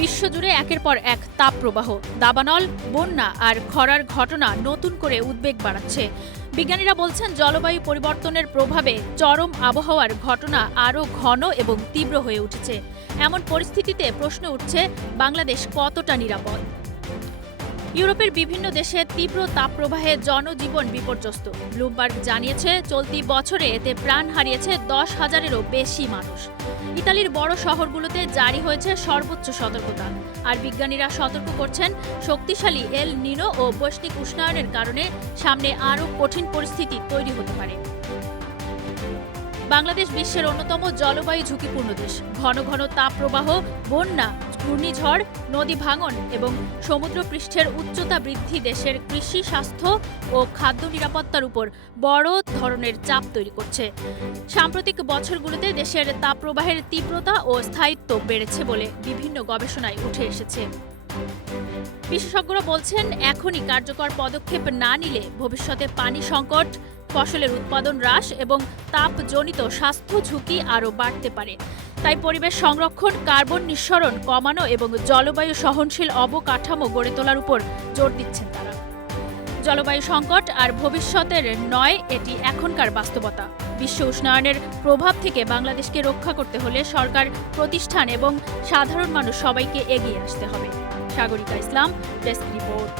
বিশ্বজুড়ে একের পর এক তাপপ্রবাহ, দাবানল, বন্যা আর খরার ঘটনা নতুন করে উদ্বেগ বাড়াচ্ছে। বিজ্ঞানীরা বলছেন জলবায়ু পরিবর্তনের প্রভাবে চরম আবহাওয়ার ঘটনা আরও ঘন এবং তীব্র হয়ে উঠেছে। এমন পরিস্থিতিতে প্রশ্ন উঠছে, বাংলাদেশ কতটা নিরাপদ? ইউরোপের বিভিন্ন দেশে তীব্র তাপপ্রবাহে জনজীবন বিপর্যস্ত। ব্লুমবার্গ জানিয়েছে, চলতি বছরে এতে প্রাণ হারিয়েছে 10,000-এরও বেশি মানুষ। ইতালির বড় শহরগুলোতে জারি হয়েছে সর্বোচ্চ সতর্কতা। আর বিজ্ঞানীরা সতর্ক করছেন, শক্তিশালী এল নিনো ও বৈশ্বিক উষ্ণায়নের কারণে সামনে আরও কঠিন পরিস্থিতি তৈরি হতে পারে। বাংলাদেশ বিশ্বের অন্যতম জলবায়ু ঝুঁকিপূর্ণ দেশ। ঘন ঘন তাপপ্রবাহ, বন্যা, ঘূর্ণিঝড়, নদী ভাঙন এবং সমুদ্রপৃষ্ঠের উচ্চতা বৃদ্ধি দেশের কৃষি, স্বাস্থ্য ও খাদ্য নিরাপত্তার উপর বড় ধরনের চাপ তৈরি করছে। সাম্প্রতিক বছরগুলোতে দেশের তাপপ্রবাহের তীব্রতা ও স্থায়িত্ব বেড়েছে বলে বিভিন্ন গবেষণায় উঠে এসেছে। বিশেষজ্ঞরা বলছেন, এখনই কার্যকর পদক্ষেপ না নিলে ভবিষ্যতে পানি সংকট, ফসলের উৎপাদন হ্রাস এবং তাপজনিত স্বাস্থ্য ঝুঁকি আরও বাড়তে পারে। তাই পরিবেশ সংরক্ষণ, কার্বন নিঃসরণ কমানো এবং জলবায়ু সহনশীল অবকাঠামো গড়ে তোলার উপর জোর দিচ্ছেন তারা। জলবায়ু সংকট আর ভবিষ্যতের নয়, এটি এখনকার বাস্তবতা। বিশ্ব উষ্ণায়নের প্রভাব থেকে বাংলাদেশকে রক্ষা করতে হলে সরকার, প্রতিষ্ঠান এবং সাধারণ মানুষ সবাইকে এগিয়ে আসতে হবে। সাগরিকা ইসলাম, ডেস্ক রিপোর্ট।